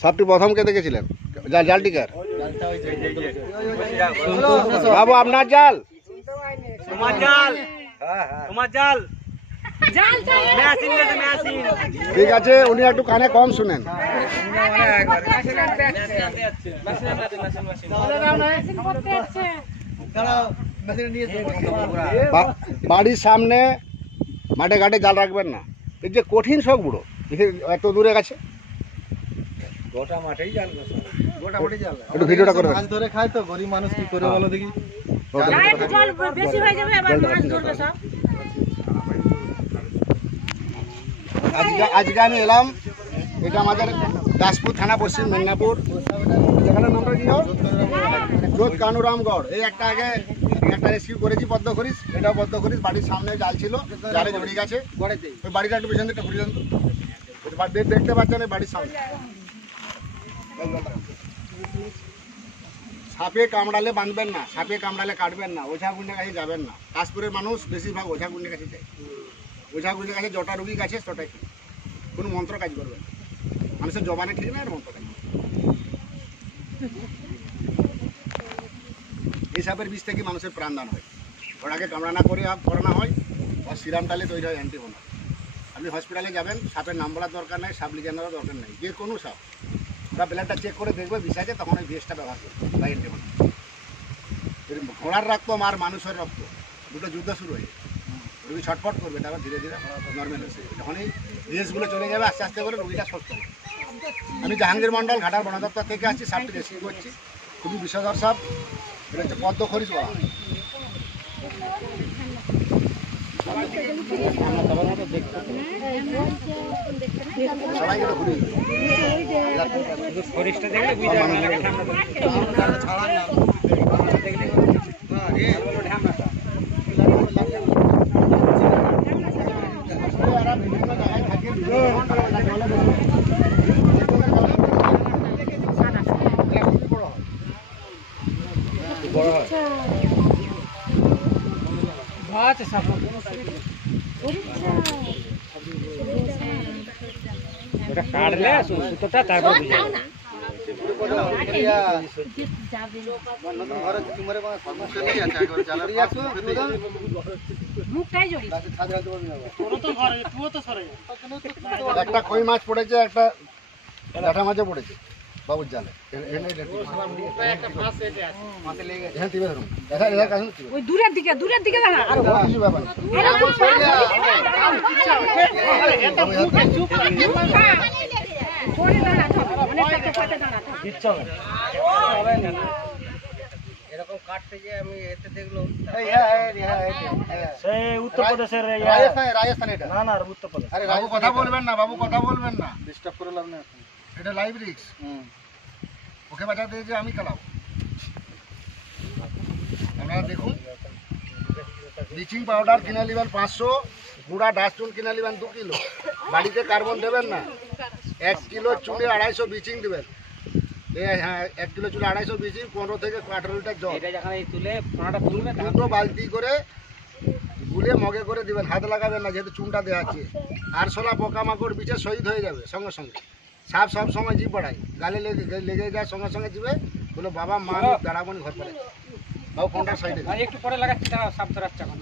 সাপটি প্রথম কে দেখেছিলেন? জালটি কার? বাবু আপনার জাল? তোমার জাল, তোমার জাল। ঠিক আছে, উনি একটু কানে কম শুনেন। বাড়ির সামনে মাঠে ঘাটে জাল রাখবেন না, এই যে কঠিন শখ বুড়ো এত দূরে গেছে। গোটা মাঠেই জাল, গোটা মাঠেই জাল। একটু ভিডিওটা করে মাছ ধরে খায় তো, গরিব মানুষ কি করে বলো দেখি। আজকে আমি এলাম, এটা আমাদের দাসপুর থানা, পশ্চিম মেদিনীপুর। যেখানে নামটা কি জোত কানুরামগড়। এই একটা আগে একটা রেস্কিউ করেছি পদ্মখরিস, এটাও পদ্মখরিস। বাড়ির সামনে জাল ছিল, জালে জড়িয়ে গেছে। ওই বাড়িটা একটু পেছন দিকটা ঘুরিয়ে দেন তো, দেখতে পাচ্ছেন এই বাড়ির সামনে। সাপে কামড়ালে বাঁধবেন না, সাপে কামড়ালে কাটবেন না, ওঝা গুন্ডের কাছে যাবেন না। দাসপুরের মানুষ বেশিরভাগ ওঝা গুন্ডের কাছে যায়। ওঝা গুন্ডের কাছে জটা রুগী গাছে তটাই ঠিক, কোনো মন্ত্র কাজ করবে না। মানুষের জবানে ঠিক না, মন্ত্র কাজ। এই সাপের বিষ থেকে মানুষের প্রাণদান হয়। ওটাকে কামড়ানা করে করানো হয়, আর সিরাম টালে তৈরি হয় অ্যান্টিভেনাম। আপনি হসপিটালে যাবেন, সাপের নাম বলার দরকার নেই, সাপ লিখে নেওয়ার দরকার নেই। যে কোনো সাপ ওরা ব্লাডটা চেক করে দেখবে বিষ আছে, তখন ওই বিষটা ব্যবহার করবে বা অ্যান্টিভেনাম। ঘোড়ার রক্ত আর মানুষের রক্ত দুটো যুদ্ধ শুরু হয়ে রুগী ছটফট করবে, তারপর ধীরে ধীরে নর্মাল হচ্ছে। যখনই রিয়েসগুলো চলে যাবে আস্তে আস্তে করে রুগীটা সুস্থ হবে। আমি জাহাঙ্গীর মন্ডল, ঘাটার বন দপ্তর থেকে আসছি। সাপটি রেস্কিউ করছি, খুবই বিষধর সাপ। এটা হচ্ছে পদ্মখরিস বলা হয়। সবাইকে তো ঘুরিয়ে বড় হয়। ওটা কাটলে সুতোটা তারপর একটা কই মাছ পড়েছে, একটা ল্যাঠা মাছও পড়েছে বাবুর জালে। দূরের দিকে দূরের দিকে কিছু ব্যাপার এরকম কাটতে যে আমি এতে দেখলাম উত্তরপ্রদেশের রাজস্থান। এটা না না উত্তরপ্রদেশ। আরে বাবু কথা বলবেন না, বাবু কথা বলবেন না, ডিস্টার্ব করে লাভ নেই। এটা লাইভ রিক্স। ওকে বাঁচাতে যে আমি খেলাবো। আপনারা দেখুন, ব্লিচিং পাউডার কিনে নেবেন 500, গুঁড়া ডাস্টবিন কিনে নেবেন 2 কিলো। বাড়িতে কার্বন দেবেন না। 1 কিলো চুলে 250 ব্লিচিং দেবেন। হ্যাঁ, 1 কিলো চুলে 250 ব্লিচিং, 15 থেকে 18 লিটার জল। দুটো বালতি করে গুলে মগে করে দিবেন। হাত লাগাবেন না, যেহেতু চুনটা দেওয়া আছে। আরশোলা পোকামাকড় বিছে শহীদ হয়ে যাবে সঙ্গে সঙ্গে। সাপ সব সময় জিভ বাড়ায়, গালে লেগে যায় সঙ্গে সঙ্গে জিভে। বলে বাবা মা দাঁড়াবনি ঘর পড়ে। বাবু ফোনটা সাইডে একটু পরে লাগাচ্ছি, তারা সাপ ধরাচ্ছে এখন।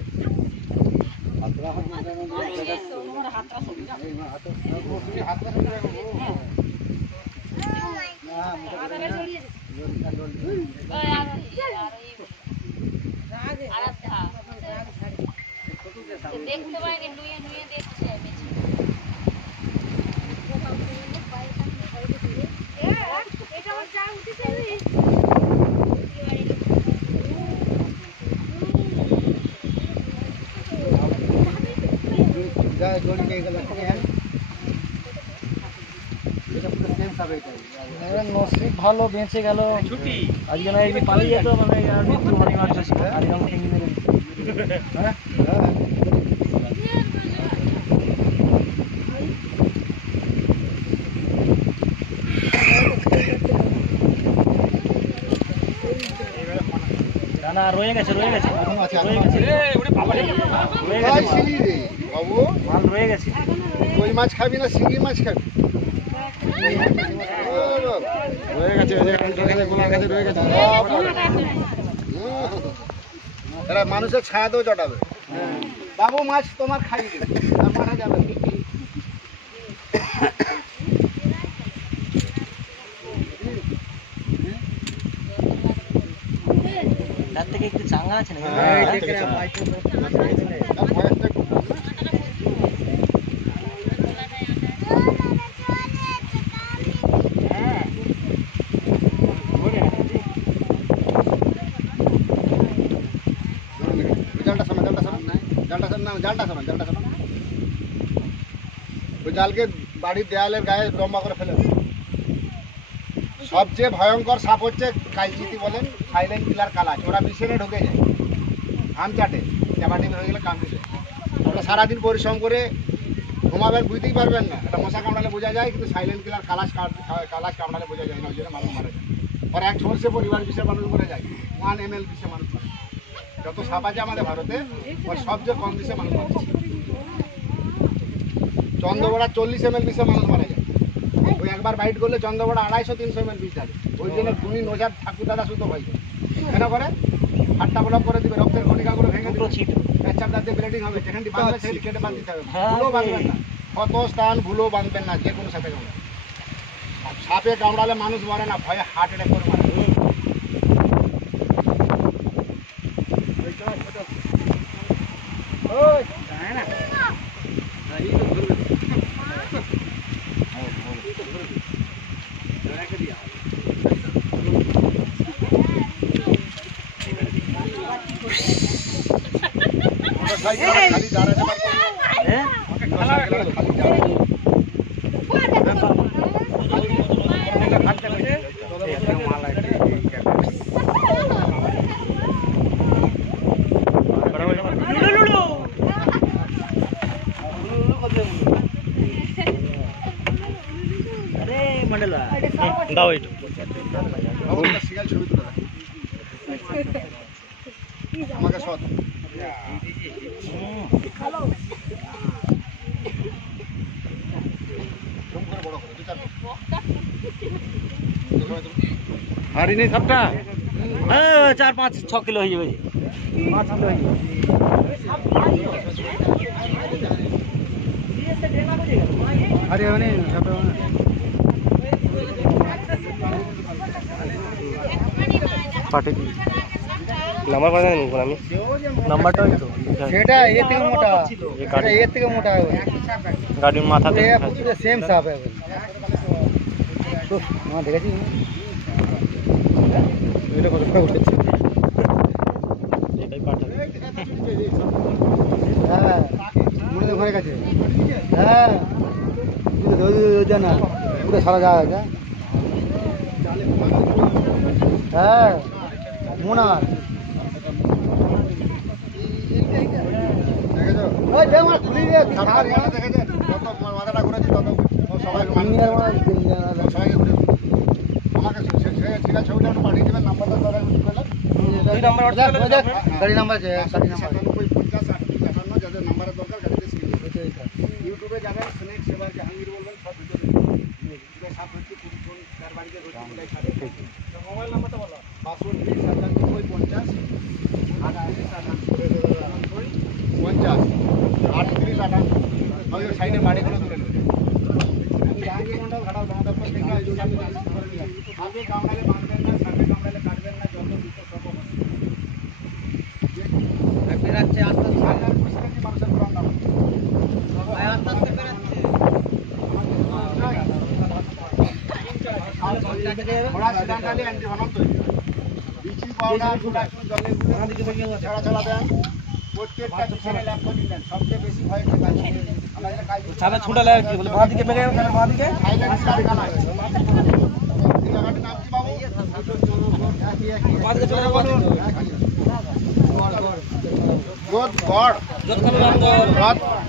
দেখতে পাইনি, নুয়ে নুয়ে দেখছে। নসিব ভালো, বেঁচে গেল। আজকে না একদিন পালিয়ে যেত, মানে মৃত্যু হানি মারছে। না রয়ে গেছে, রয়ে গেছে, রয়ে গেছে, বাবু। মাল রয়ে গেছে। কই মাছ খাবি না শিঙি মাছ খাবি? রয়ে গেছে ওই যে কাছে গোলার কাছে রয়ে গেছে এরা মানুষের ছায়াতেও চটাবে বাবু মাছ তোমার খাইয়ে দেবে আর মারা যাবে তার থেকে একটু চাঙ্গা আছে নাকি? ওই জালকে বাড়ির দেয়ালের গায়ে লম্বা করে ফেলে দেবে। সবচেয়ে ভয়ঙ্কর সাপ হচ্ছে কালচিতি বলেন সাইলেন্ট কিলার কালাচ ওরা মিশনে ঢুকে যায় আম চাটে চাপাটি হয়ে গেলে কামড়ে যায় ওরা সারাদিন পরিশ্রম করে ঘুমাবেন বুঝতেই পারবেন না এটা মশা কামড়ালে বোঝা যায় কিন্তু সাইলেন্ট কিলার কালাচ কামড়ালে বোঝা যায় না ওই জন্য মানুষ মারা যায় আর এক সর্ষে পরিবার বিষে মানুষ মরে যায় 1 ml বিষে মানুষ মারে যত সাপ আছে আমাদের ভারতে ওর সবচেয়ে কম বিষে মানুষ মারে চন্দ্রবড়া 40 ml বিষে মানুষ মারা যায় ওই একবার বাইট করলে চন্দ্রবড়া 250-300 ml বিষ থাকে ওই জন্য তুমি নজার ঠাকুর দাদা শুধু হয় কেন করে হাটটা ব্লক করে দিবে রক্তের কণিকাগুলো ভেঙে দিবে পেচ্ছাপ দাঁতে ব্লিডিং হবে যেখানটি বাঁধবে সেই কেটে বাঁধ দিতে হবে ভুলো বাঁধবেন না কত স্থান ভুলো বাঁধবেন না যে কোনো সাপে কামড়ালে সাপে কামড়ালে মানুষ মরে না ভয়ে হার্ট অ্যাটাক করে মারে খালি দাঁড়া যাবার দাও একটু শিয়াল ছবি তুলে আমাকে সৎ হারিনি সাপটা 4-5-6 কিলো হয়ে যাবে 5 কিলো হয়ে যাবে আরে মানে পাটে নাম্বার করে দেন আমি নাম্বারটা ওই তো সেটা এর থেকে মোটা এটা এর থেকে মোটা হবে গাড়ির মাথাতে পুরো সেম সাপ হবে তো আমার দেখেছি এটা কত করে উঠেছে এটাই পাঠাবে হ্যাঁ মনে ঘরে গেছে হ্যাঁ জানা পুরো সারা জায়গা হ্যাঁ মোনার ওই দেখ আমার খুলি রে দেখেছেন যত মাথাটা ঘুরেছে তত সবাই সবাইকে ঘুরে আমাকে সেটা ছবিটা একটু পাঠিয়ে দেবেন নাম্বারটা দরকার গাড়ি নাম্বার আছে গাড়ি নাম্বার 97-50-58-58 যাদের নাম্বারের দরকার গাড়িতে স্ক্রিন ইউটিউবে যাবেন স্নেক সেবার জাহাঙ্গীর বলবেন সব ভিডিও দেবেন সাপ হচ্ছে কোন কার বাড়িতে মোবাইল নাম্বারটা বলো 537-50 সাইডের বাড়িগুলো তুলে নেবেন আমি জাহাঙ্গীর মন্ডল ঘাটাল দাঁড়াতে থেকে আপনি কামড়ালে বাঁধবেন না সাপে কামড়ালে কাটবেন না যত দ্রুত সম্ভব বেরাচ্ছে আস্তে মানুষের পুরান নাম আস্তে বেরাচ্ছে ওরা সিদ্ধান্তালি অ্যান্টিভেনম তৈরি করে বিচি পাউডার জলের গুঁড়ো ছাড়া ছাড়া দেন প্রত্যেকটা পিছনে ল্যাপ করে দিলেন সবচেয়ে বেশি ভয় ছানা ছোটা লাগে কি বলে বাঁ দিকে বেগে বাঁ দিকে জায়গাটির নাম কি বাবু বাঁ দিকে চলে যাবো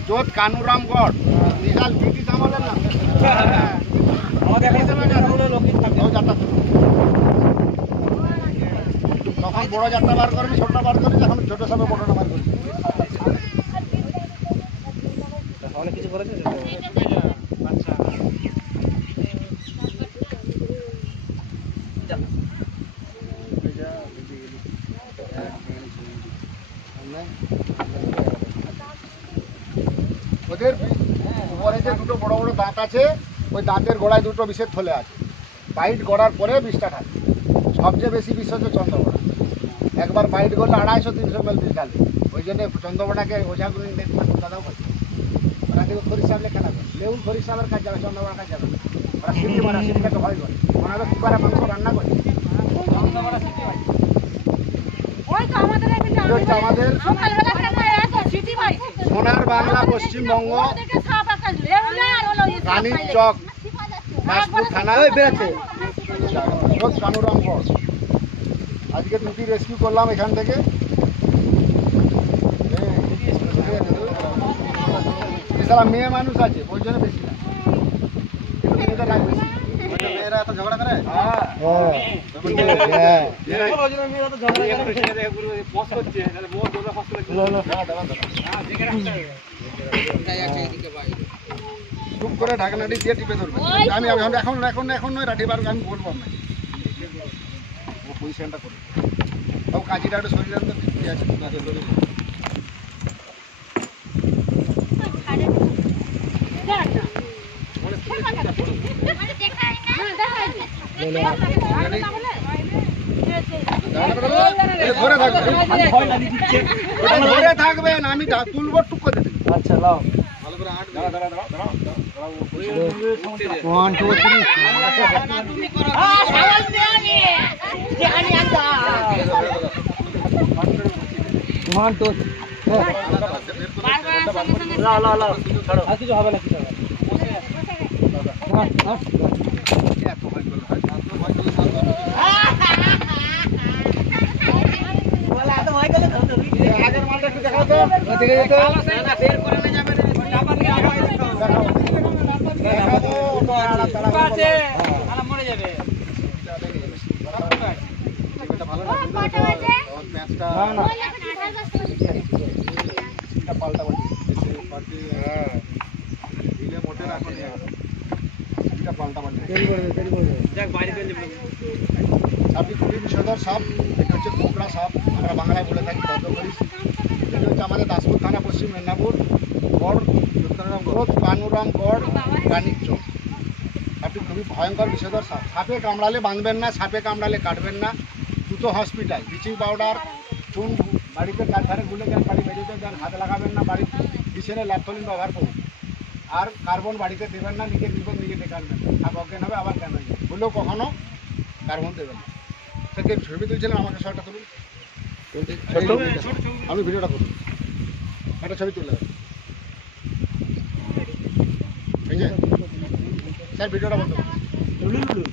যোধ কানুরামগড় বিশাল ব্রিটিশ আমলের নাম আমাদের এখানে লোক থাকবে তখন বড় যাত্রা বার করেনি ছোটটা বার করেনি এখন ছোট সাপে বড়টা বার করেছি অনেক কিছু করেছে দাঁত আছে, ওই দাঁতের গোড়ায় দুটো বিষের থলে আছে। বাইট করার পরে বিষটা থাকে। সবচেয়ে বেশি বিষ হচ্ছে চন্দ্রবড়া। একবার বাইট করলে 250-300 ml বিষ ঢালে। ওই জন্য চন্দ্রবড়াকে ওঝাগুলো দেখবেন দাদাও করছে। ওরা কিন্তু খরিদ সাহেব লেখা থাকবে, লেবুর খরিদ সাহেবের কাজ যাবে, চন্দ্রবড়া কাজ যাবে না। ওরা সিটি মারা, সিটিটাকে ভয় করে। মনে হবে কুকারে মাংস রান্না করে। ওই তো আমাদের এখানে এটা হচ্ছে আমাদের সকালবেলা একটা এত সিটি মারছে সোনার বাংলা, পশ্চিমবঙ্গ, ওদেরকে সাপ আকাশ লেবুলা আর হলো রানীর চক, দাসপুর থানা, বেড়াচ্ছে কানুরামগড়। আজকে 2টি রেস্কিউ করলাম এখান থেকে। এছাড়া মেয়ে মানুষ আছে, ওই জন্য বেশি না, কিন্তু মেয়েদের রাগ বেশি। মেয়েরা এত ঝগড়া করে। টুক করে ঢাকনাটি দিয়ে টিপে ধরবে। আমি এখন নয়, রাঠি বার আমি বলবো আপনাকে পজিশনটা করে। তাও কাজিটা একটু শরীর আনতে ঠিক আছে। ধরে থাকবেন, আমি তুলবো, টুক করে দেবেন। আচ্ছা লাও আর কিছু হবে না, কিছু হবে আগের মালটা একটু দেখাও তো। সাপটি খুবই বিষধর সাপ। এটা হচ্ছে কোবরা সাপ, আমরা বাংলায় বলে থাকি পদ্মকরিস। এটা হচ্ছে আমাদের দাসপুর থানা, পশ্চিম মেদিনীপুর, গড় কানুরামগড়, রানীর চক। সাপটি খুবই ভয়ঙ্কর বিষধর সাপ। সাপে কামড়ালে বাঁধবেন না, সাপে কামড়ালে কাটবেন না। দ্রুত হসপিটাল, ব্লিচিং পাউডার, চুন বাড়িতে ধারে গুলে যান, বাড়ি বেজোতে যান, হাতে লাগাবেন না, বাড়ির পিছনে ল্যাপথলিন ব্যবহার করুন। আর কার্বন বাড়িতে দেবেন না, নিজের বিপদ নিজে ডেকে আনবেন। সাপ অজ্ঞান হবে, আবার কেন ভুলেও কখনো কার্বন দেবেন না। সেকে ছবি তুলছিলেন, আমাকে শর্টটা তুলুন। আমি ভিডিওটা করুন, একটা ছবি তুলে দেবেন। ঠিক আছে স্যার, ভিডিওটা বন্ধ করুন।